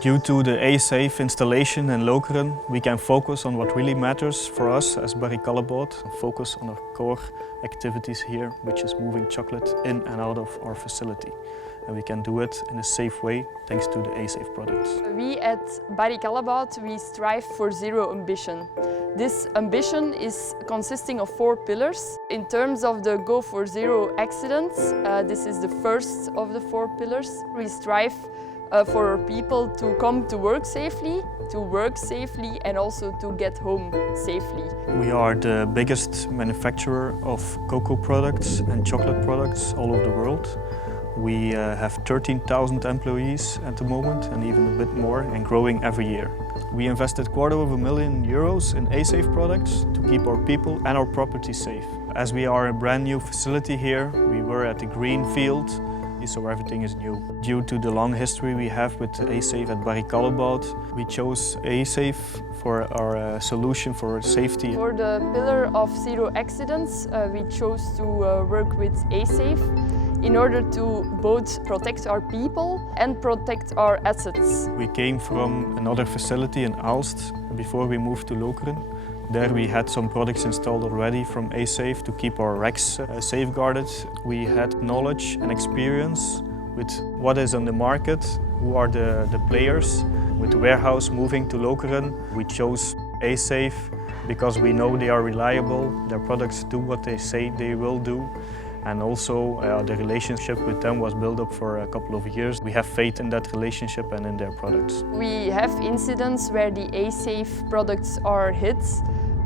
Due to the asafe installation in Lokeren, we can focus on what really matters for us as Barry Callebaut and focus on our core activities here, which is moving chocolate in and out of our facility. And we can do it in a safe way thanks to the asafe products. We at Barry Callebaut, we strive for zero ambition. This ambition is consisting of 4 pillars. In terms of the Go for Zero accidents, this is the first of the 4 pillars. We strive for people to come to work safely, and also to get home safely. We are the biggest manufacturer of cocoa products and chocolate products all over the world. We have 13,000 employees at the moment and even a bit more, and growing every year. We invested €250,000 in asafe products to keep our people and our property safe. As we are a brand new facility here, we were at the green field, so everything is new. Due to the long history we have with asafe at Barry Callebaut, we chose asafe for our solution for safety. For the pillar of zero accidents, we chose to work with asafe in order to both protect our people and protect our assets. We came from another facility in Aalst before we moved to Lokeren. There we had some products installed already from asafe to keep our racks safeguarded. We had knowledge and experience with what is on the market, who are the players. With the warehouse moving to Lokeren, we chose asafe because we know they are reliable, their products do what they say they will do. And also the relationship with them was built up for a couple of years. We have faith in that relationship and in their products. We have incidents where the asafe products are hit,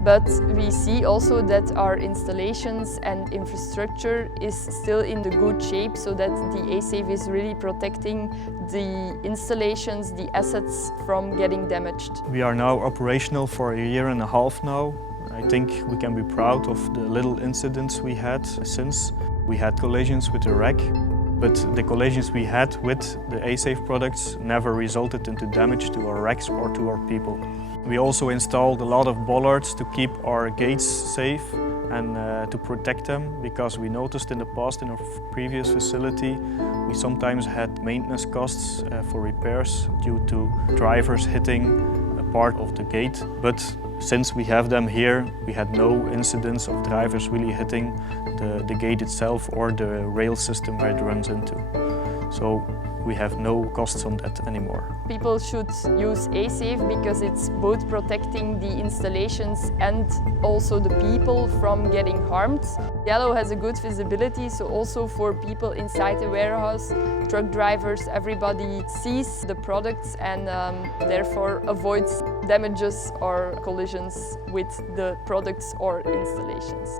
but we see also that our installations and infrastructure is still in the good shape, so that the asafe is really protecting the installations, the assets from getting damaged. We are now operational for a year and a half now. I think we can be proud of the little incidents we had since. We had collisions with the rack, but the collisions we had with the asafe products never resulted into damage to our racks or to our people. We also installed a lot of bollards to keep our gates safe and to protect them, because we noticed in the past in our previous facility we sometimes had maintenance costs for repairs due to drivers hitting a part of the gate. But since we have them here, we had no incidents of drivers really hitting the gate itself or the rail system where it runs into. So we have no costs on that anymore. People should use asafe because it's both protecting the installations and also the people from getting harmed. Yellow has a good visibility, so also for people inside the warehouse, truck drivers, everybody sees the products and therefore avoids damages or collisions with the products or installations.